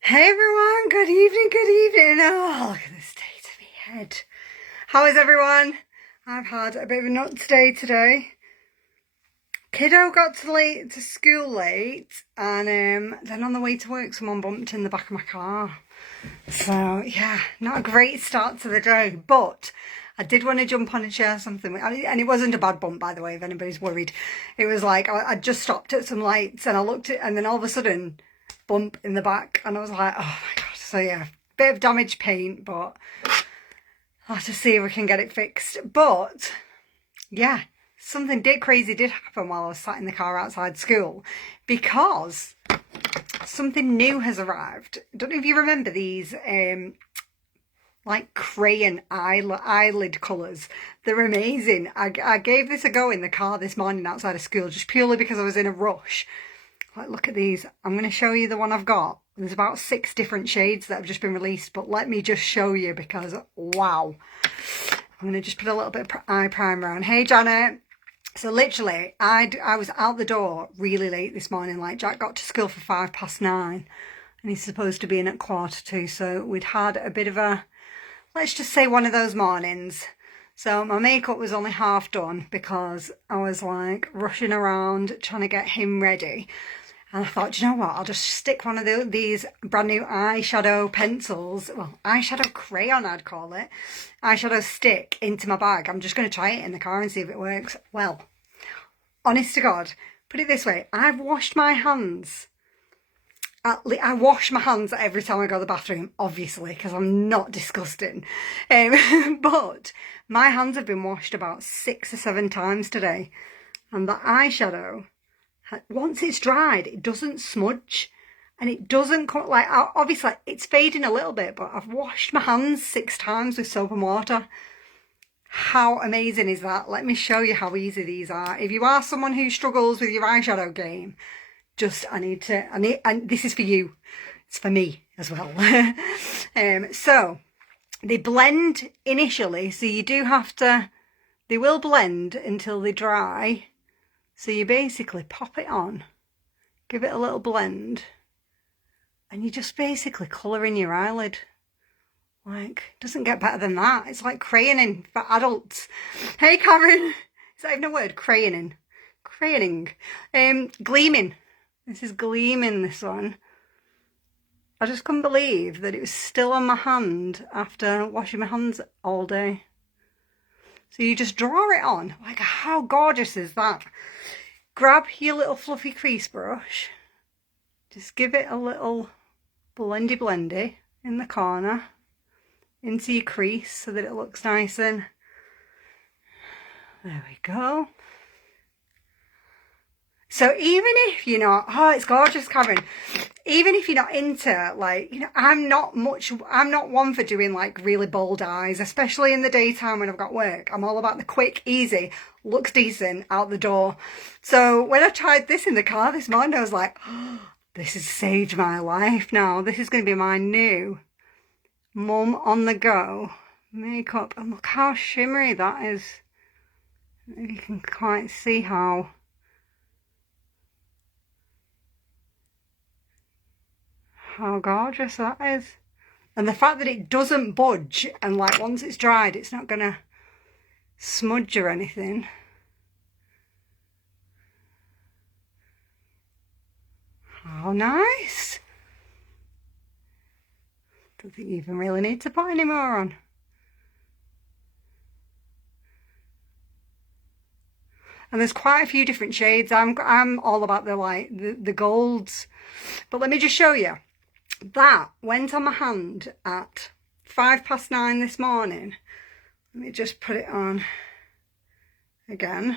Hey everyone, good evening, good evening. Oh, look at the state of my head. How is everyone? I've had a bit of a nuts day today. Kiddo got to school late, and then on the way to work someone bumped in the back of my car. So yeah, not a great start to the day, but I did want to jump on and share something. And it wasn't a bad bump, by the way, if anybody's worried. It was like I just stopped at some lights and I looked at, and then all of a sudden, bump in the back, and I was like, oh my god. So yeah, bit of damaged paint, but I'll have to see if we can get it fixed. But yeah, something crazy did happen while I was sat in the car outside school, because something new has arrived. I don't know if you remember these like crayon eyelid colours. They're amazing. I gave this a go in the car this morning outside of school, just purely because I was in a rush. Like, look at these. I'm going to show you the one I've got. There's about 6 different shades that have just been released, but let me just show you, because wow. I'm going to just put a little bit of eye primer on. Hey Janet. So literally, I was out the door really late this morning. Like, Jack got to school for 9:05, and he's supposed to be in at 1:45. So we'd had a bit of a, let's just say, one of those mornings. So my makeup was only half done because I was like rushing around trying to get him ready. And I thought, do you know what, I'll just stick one of these brand new eyeshadow pencils, well, eyeshadow crayon I'd call it, eyeshadow stick, into my bag. I'm just going to try it in the car and see if it works. Well, honest to God, put it this way, I've washed my hands. I wash my hands every time I go to the bathroom, obviously, because I'm not disgusting. But my hands have been washed about 6 or 7 times today. And the eyeshadow, once it's dried, it doesn't smudge. And it doesn't come, like, obviously it's fading a little bit, but I've washed my hands 6 times with soap and water. How amazing is that? Let me show you how easy these are. If you are someone who struggles with your eyeshadow game, and this is for you. It's for me as well. So they blend initially, so you do have to, they will blend until they dry. So you basically pop it on, give it a little blend, and you just basically colour in your eyelid. Like, doesn't get better than that. It's like crayoning for adults. Hey Karen, is that even a word? Crayoning. Gleaming. This is gleaming, this one. I just couldn't believe that it was still on my hand after washing my hands all day. So you just draw it on. Like, how gorgeous is that? Grab your little fluffy crease brush. Just give it a little blendy in the corner into your crease so that it looks nice, and there we go. So even if you're not, oh, it's gorgeous, Karen. Even if you're not into, like, you know, I'm not one for doing like really bold eyes, especially in the daytime when I've got work. I'm all about the quick, easy, looks decent, out the door. So when I tried this in the car this morning, I was like, oh, this has saved my life now. This is going to be my new mum on the go makeup. And look how shimmery that is. You can quite see how gorgeous that is. And the fact that it doesn't budge, and like once it's dried it's not gonna smudge or anything. How nice. Don't think you even really need to put any more on. And there's quite a few different shades. I'm all about the golds. But let me just show you. That went on my hand at 9:05 this morning. Let me just put it on again.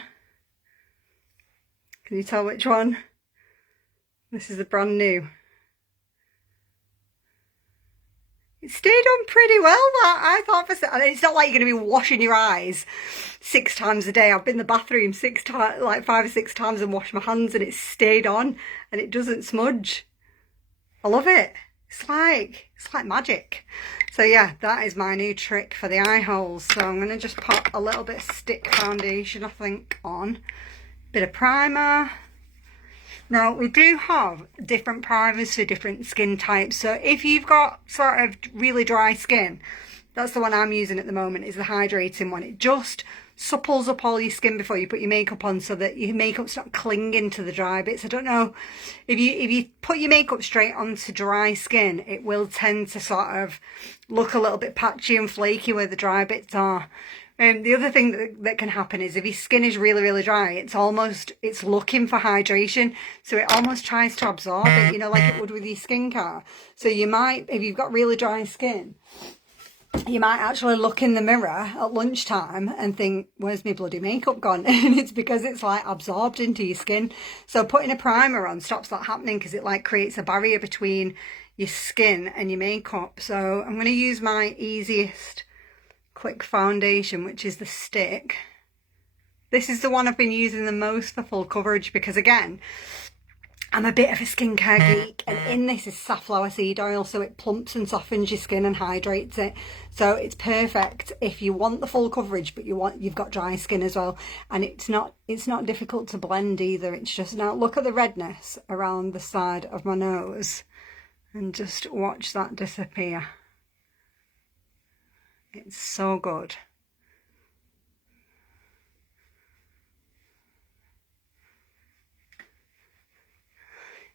Can you tell which one? This is the brand new. It stayed on pretty well, that, I thought. And it's not like you're going to be washing your eyes 6 times a day. I've been in the bathroom 6 times, like 5 or 6 times, and washed my hands, and it's stayed on, and it doesn't smudge. I love it. It's like magic. So yeah, that is my new trick for the eye holes. So I'm going to just pop a little bit of stick foundation, I think, on. Bit of primer. Now, we do have different primers for different skin types. So if you've got sort of really dry skin, that's the one I'm using at the moment, is the hydrating one. It just supples up all your skin before you put your makeup on so that your makeup's not clinging to the dry bits. I don't know, if you put your makeup straight onto dry skin, it will tend to sort of look a little bit patchy and flaky where the dry bits are. The other thing that can happen is if your skin is really, really dry, it's looking for hydration. So it almost tries to absorb it, you know, like it would with your skincare. So you might, if you've got really dry skin, you might actually look in the mirror at lunchtime and think, where's my bloody makeup gone? And it's because it's like absorbed into your skin. So putting a primer on stops that happening because it like creates a barrier between your skin and your makeup. So I'm going to use my easiest quick foundation, which is the stick. This is the one I've been using the most for full coverage because, again, I'm a bit of a skincare geek, and in this is safflower seed oil, so it plumps and softens your skin and hydrates it. So it's perfect if you want the full coverage but you've got dry skin as well. And it's not difficult to blend either. It's just, now look at the redness around the side of my nose and just watch that disappear. It's so good.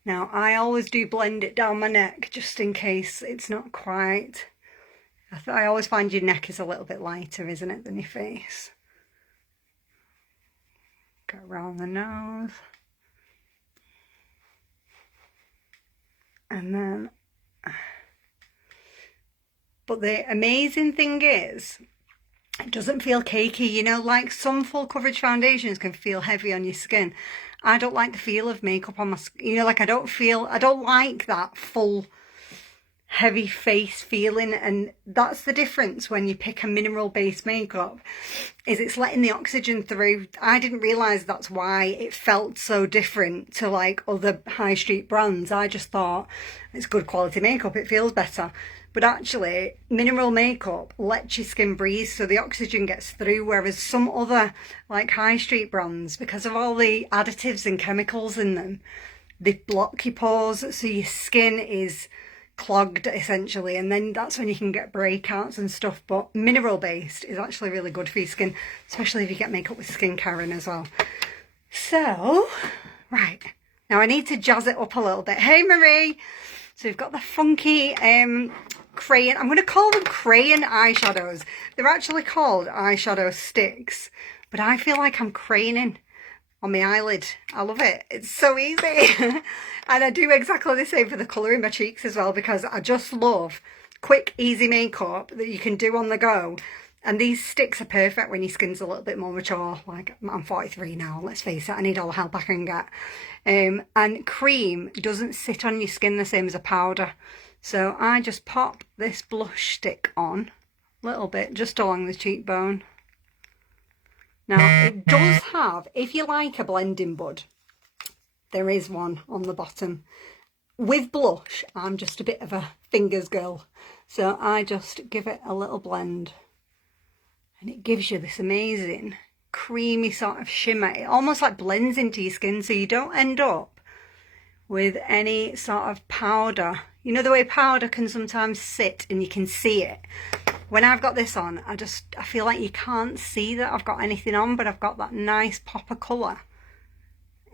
Now, I always do blend it down my neck just in case it's not quite. I always find your neck is a little bit lighter, isn't it, than your face. Go around the nose. And then, but the amazing thing is, it doesn't feel cakey, you know, like some full coverage foundations can feel heavy on your skin. I don't like the feel of makeup on my skin, you know, like I don't like that full heavy face feeling. And that's the difference when you pick a mineral based makeup, is it's letting the oxygen through. I didn't realise that's why it felt so different to like other high street brands. I just thought it's good quality makeup, it feels better. But actually, mineral makeup lets your skin breathe so the oxygen gets through, whereas some other like high street brands, because of all the additives and chemicals in them, they block your pores, so your skin is clogged essentially, and then that's when you can get breakouts and stuff. But mineral based is actually really good for your skin, especially if you get makeup with skincare in as well. So, right, now I need to jazz it up a little bit. Hey Marie! So we've got the funky crayon, I'm going to call them crayon eyeshadows. They're actually called eyeshadow sticks, but I feel like I'm crayoning on my eyelid. I love it. It's so easy. And I do exactly the same for the colour in my cheeks as well, because I just love quick, easy makeup that you can do on the go. And these sticks are perfect when your skin's a little bit more mature. Like, I'm 43 now, let's face it, I need all the help I can get. And cream doesn't sit on your skin the same as a powder. So I just pop this blush stick on a little bit, just along the cheekbone. Now, it does have, if you like a blending bud, there is one on the bottom. With blush, I'm just a bit of a fingers girl. So I just give it a little blend. And it gives you this amazing, creamy sort of shimmer. It almost like blends into your skin, so you don't end up with any sort of powder. You know the way powder can sometimes sit and you can see it? When I've got this on, I feel like you can't see that I've got anything on, but I've got that nice pop of colour.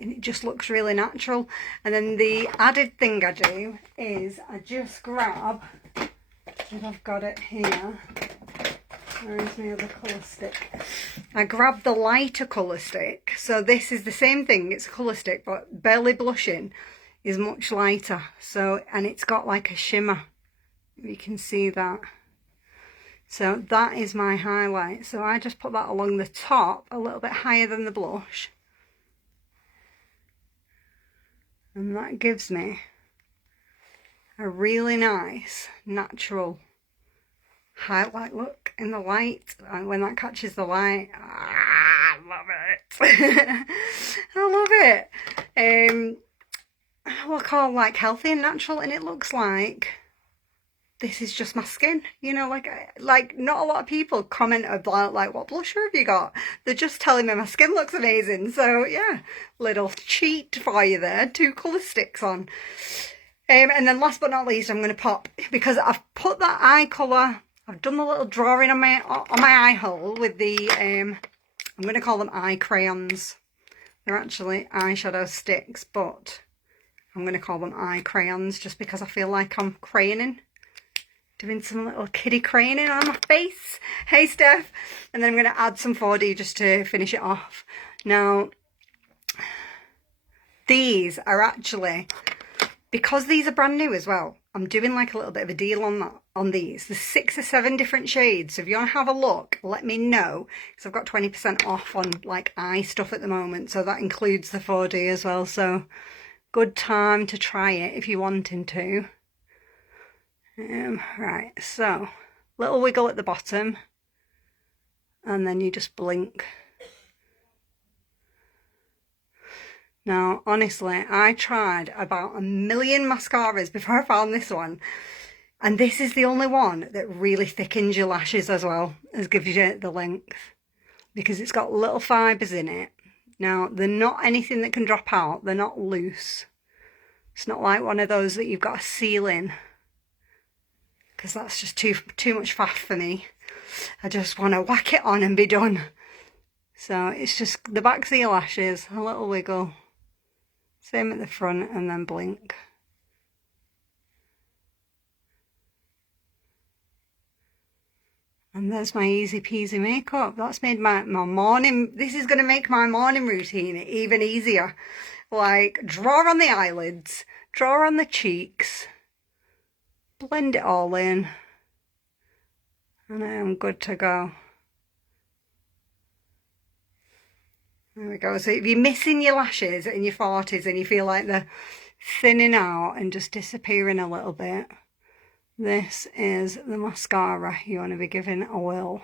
And it just looks really natural. And then the added thing I do is I just grab, if I've got it here, where is my other colour stick? I grab the lighter colour stick. So this is the same thing, it's a colour stick, but Barely Blushing is much lighter. So, and it's got like a shimmer. You can see that. So that is my highlight. So I just put that along the top, a little bit higher than the blush. And that gives me a really nice, natural highlight look in the light. And when that catches the light, I love it. I love it. What I call like healthy and natural, and it looks like this is just my skin, you know, like not a lot of people comment about like, what blusher have you got? They're just telling me my skin looks amazing. So yeah, little cheat for you there, 2 colour sticks on. And then last but not least, I'm going to pop, because I've put that eye colour, I've done the little drawing on my eye hole with the, I'm going to call them eye crayons. They're actually eyeshadow sticks, but I'm going to call them eye crayons just because I feel like I'm crayoning. Doing some little kiddie crayoning on my face. Hey, Steph. And then I'm going to add some 4D just to finish it off. Now, these are actually, because these are brand new as well, I'm doing like a little bit of a deal on these. There's 6 or 7 different shades. So if you want to have a look, let me know. Because I've got 20% off on like eye stuff at the moment. So that includes the 4D as well. So good time to try it if you're wanting to. Right, so little wiggle at the bottom. And then you just blink. Now, honestly, I tried about 1 million mascaras before I found this one. And this is the only one that really thickens your lashes as well as gives you the length. Because it's got little fibres in it. Now, they're not anything that can drop out. They're not loose. It's not like one of those that you've got to seal in. Because that's just too much faff for me. I just want to whack it on and be done. So it's just the backs of your lashes, a little wiggle. Same at the front, and then blink. And there's my easy peasy makeup. That's made my morning, this is going to make my morning routine even easier. Like, draw on the eyelids, draw on the cheeks, blend it all in, and I am good to go. There we go. So if you're missing your lashes in your 40s and you feel like they're thinning out and just disappearing a little bit, this is the mascara you want to be giving a whirl.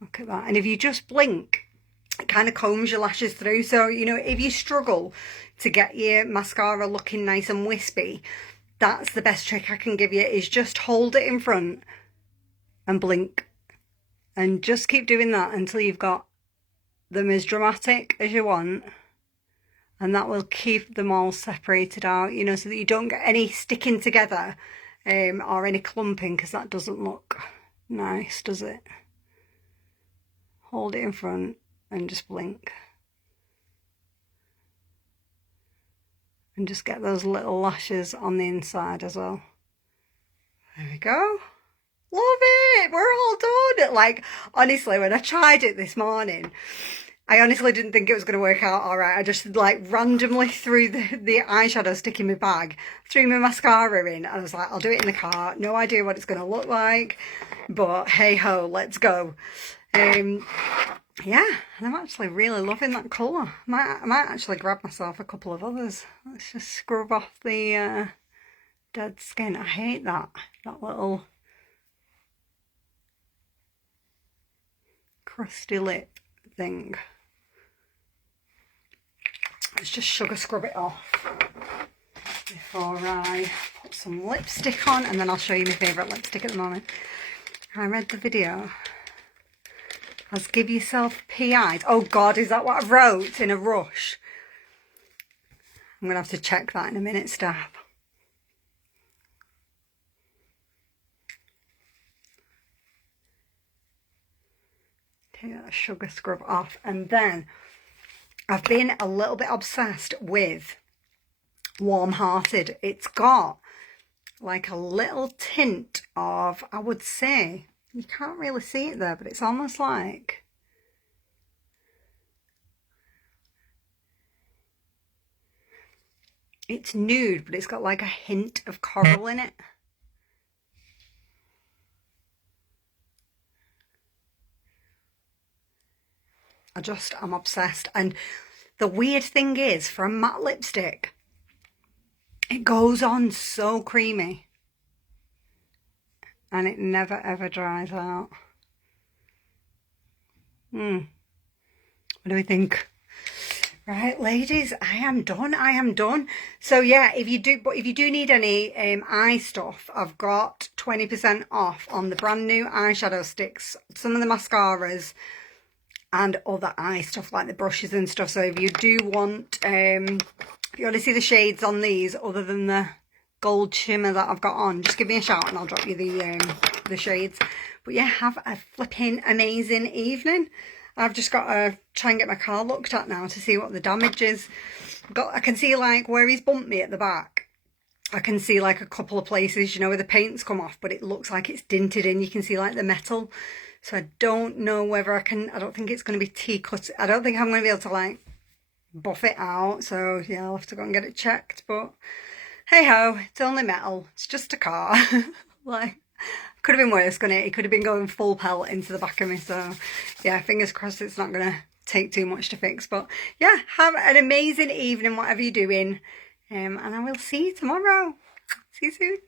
Look at that. And if you just blink, it kind of combs your lashes through. So, you know, if you struggle to get your mascara looking nice and wispy, that's the best trick I can give you, is just hold it in front and blink. And just keep doing that until you've got them as dramatic as you want. And that will keep them all separated out, you know, so that you don't get any sticking together or any clumping, because that doesn't look nice, does it? Hold it in front and just blink. And just get those little lashes on the inside as well. There we go. Love it! We're all done! Like, honestly, when I tried it this morning, I honestly didn't think it was going to work out alright. I just, like, randomly threw the eyeshadow stick in my bag, threw my mascara in, and I was like, I'll do it in the car. No idea what it's going to look like, but hey-ho, let's go. Yeah, and I'm actually really loving that colour. I might actually grab myself a couple of others. Let's just scrub off the dead skin. I hate that little crusty lip thing. Let's just sugar scrub it off before I put some lipstick on, and then I'll show you my favourite lipstick at the moment. I read the video as give yourself pea eyes. Oh God, is that what I wrote in a rush? I'm going to have to check that in a minute, Steph. Take that sugar scrub off, and then I've been a little bit obsessed with Warm Hearted. It's got like a little tint of, I would say, you can't really see it there, but it's almost like it's nude, but it's got like a hint of coral in it. I'm obsessed. And the weird thing is, for a matte lipstick, it goes on so creamy and it never ever dries out. What do we think? Right, ladies, I am done. So yeah, if you do need any eye stuff, I've got 20% off on the brand new eyeshadow sticks, some of the mascaras, and other eye stuff like the brushes and stuff. So if you do want, if you want to see the shades on these other than the gold shimmer that I've got on, just give me a shout and I'll drop you the shades. But yeah, have a flipping amazing evening. I've just got to try and get my car looked at now to see what the damage is. I can see like where he's bumped me at the back. I can see like a couple of places, you know, where the paint's come off, but it looks like it's dinted in. You can see like the metal. So I don't know whether I don't think it's going to be T-cut. I don't think I'm going to be able to like buff it out. So yeah, I'll have to go and get it checked. But hey ho, it's only metal. It's just a car. Like, could have been worse, couldn't it? It could have been going full pelt into the back of me. So yeah, fingers crossed it's not going to take too much to fix. But yeah, have an amazing evening, whatever you're doing. And I will see you tomorrow. See you soon.